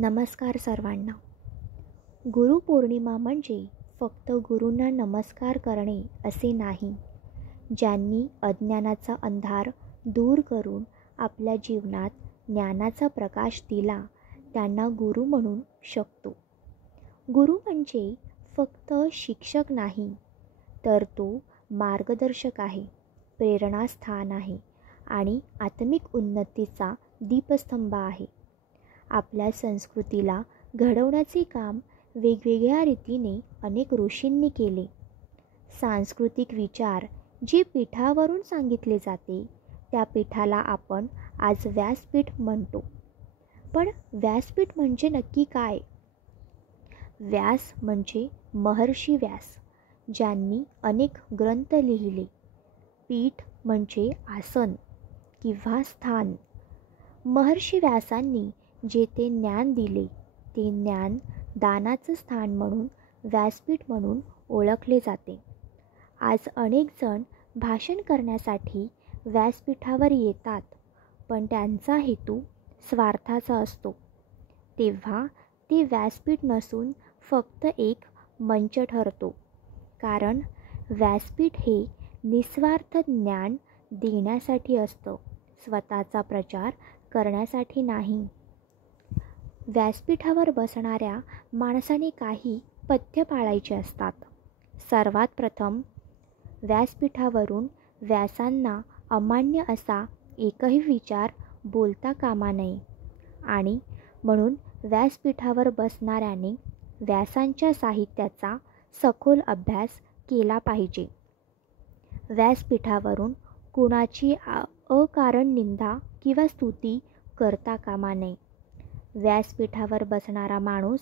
नमस्कार सर्वांना. गुरुपौर्णिमा म्हणजे फक्त गुरूंना नमस्कार करणे असे नाही. ज्यांनी अज्ञानाचा अंधार दूर करून आपल्या जीवनात ज्ञानाचा प्रकाश दिला त्यांना गुरु म्हणू शकतो. गुरु म्हणजे फक्त शिक्षक नाही, तर तो मार्गदर्शक आहे, प्रेरणास्थान आहे आणि आत्मिक उन्नतीचा दीपस्तंभ आहे. आपल्या संस्कृतीला घडवण्याचे काम वेगवेगळ्या रीतीने अनेक ऋषींनी केले. सांस्कृतिक विचार जे पीठावरून सांगितले जाते त्या पीठाला आपण आज व्यासपीठ म्हणतो. पण व्यासपीठ म्हणजे नक्की काय? व्यास म्हणजे महर्षी व्यास, ज्यांनी अनेक ग्रंथ लिहिले. पीठ म्हणजे आसन किंवा स्थान. महर्षी व्यासांनी जे ते ज्ञान दिले ते ज्ञान दानाचं स्थान म्हणून व्यासपीठ म्हणून ओळखले जाते. आज अनेक जण भाषण करण्यासाठी व्यासपीठावर येतात, पण त्यांचा हेतू स्वार्थाचा असतो. तेव्हा ते व्यासपीठ नसून फक्त एक मंच ठरतो. कारण व्यासपीठ हे निस्वार्थ ज्ञान देण्यासाठी असतं, स्वतःचा प्रचार करण्यासाठी नाही. व्यासपीठावर बसणाऱ्या माणसाने काही पथ्य पाळायचे असतात. सर्वात प्रथम व्यासपीठावरून व्यासांना अमान्य असा एकही विचार बोलता कामा नये आणि म्हणून व्यासपीठावर बसणाऱ्याने व्यासांच्या साहित्याचा सखोल अभ्यास केला पाहिजे. व्यासपीठावरून कुणाची अकारण निंदा किंवा स्तुती करता कामा नये. व्यासपीठावर बसणारा माणूस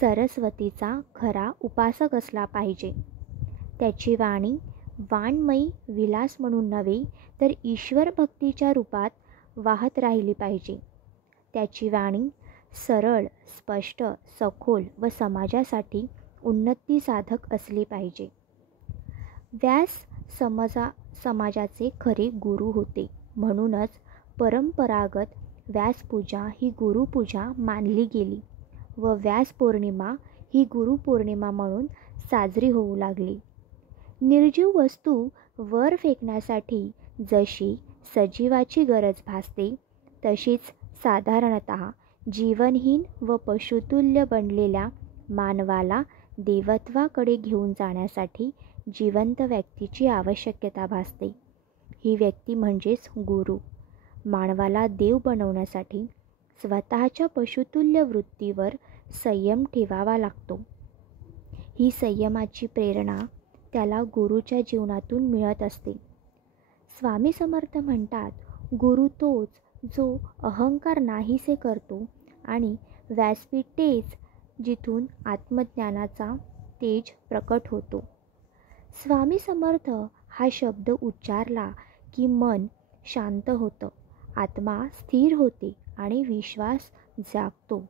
सरस्वतीचा खरा उपासक असला पाहिजे. त्याची वाणी वाङ्मयी विलास म्हणून नव्हे तर ईश्वर भक्तीच्या रूपात वाहत राहिली पाहिजे. त्याची वाणी सरळ, स्पष्ट, सखोल व समाजासाठी उन्नती साधक असली पाहिजे. व्यास समाजाचे खरे गुरु होते. म्हणूनच परंपरागत व्यासपूजा ही गुरुपूजा मानली गेली व व्यासपौर्णिमा ही गुरुपौर्णिमा म्हणून साजरी होऊ लागली. निर्जीव वस्तू वर फेकण्यासाठी जशी सजीवाची गरज भासते, तशीच साधारणतः जीवनहीन व पशुतुल्य बनलेल्या मानवाला देवत्वाकडे घेऊन जाण्यासाठी जिवंत व्यक्तीची आवश्यकता भासते. ही व्यक्ती म्हणजेच गुरु. मानवाला देव बनवण्यासाठी स्वतःच्या पशुतुल्य वृत्तीवर संयम ठेवावा लागतो. ही संयमाची प्रेरणा त्याला गुरुच्या जीवनातून मिळत असते. स्वामी समर्थ म्हणतात, गुरु तोच जो अहंकार नाहीसे करतो आणि व्यासपीठ तेच जिथून आत्मज्ञानाचा तेज प्रकट होतो. स्वामी समर्थ हा शब्द उच्चारला की मन शांत होतं, आत्मा स्थिर होते आणि विश्वास जागतो.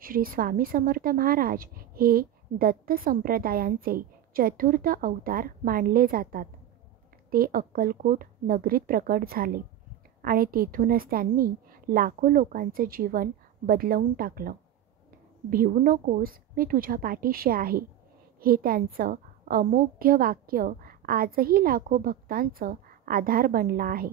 श्री स्वामी समर्थ महाराज हे दत्त संप्रदायांचे चतुर्थ अवतार मानले जातात. ते अक्कलकोट नगरीत प्रकट झाले आणि तेथूनच त्यांनी लाखो लोकांचं जीवन बदलवून टाकलं. भिवू नकोस, मी तुझ्या पाठीशी आहे, हे त्यांचं अमोघ वाक्य आजही लाखो भक्तांचं आधार बनला आहे.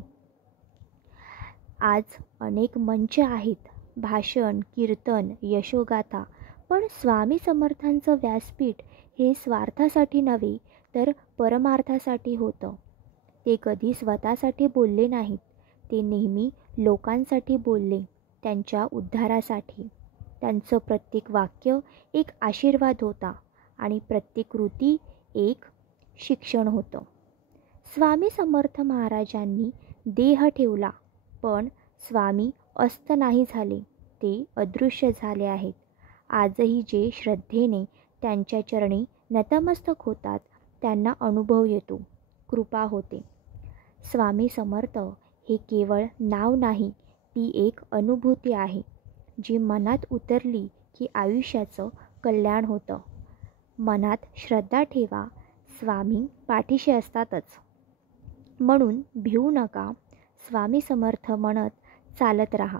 आज अनेक मंच आहेत, भाषण, कीर्तन, यशोगाथा, पण स्वामी समर्थांचं व्यासपीठ हे स्वार्थासाठी नव्हे तर परमार्थासाठी होतं. ते कधी स्वतःसाठी बोलले नाहीत, ते नेहमी लोकांसाठी बोलले, त्यांच्या उद्धारासाठी. त्यांचं प्रत्येक वाक्य एक आशीर्वाद होता आणि प्रत्येक कृती एक शिक्षण होतं. स्वामी समर्थ महाराजांनी देह ठेवला, पण स्वामी अस्त नाही झाले, ते अदृश्य झाले आहेत. आजही जे श्रद्धेने त्यांच्या चरणी नतमस्तक होतात त्यांना अनुभव येतो, कृपा होते. स्वामी समर्थ हे केवळ नाव नाही, ती एक अनुभूती आहे जी मनात उतरली की आयुष्याचं कल्याण होतं. मनात श्रद्धा ठेवा, स्वामी पाठीशी असतातच. म्हणून भिवू नका, स्वामी समर्थ म्हणत चालत राहा.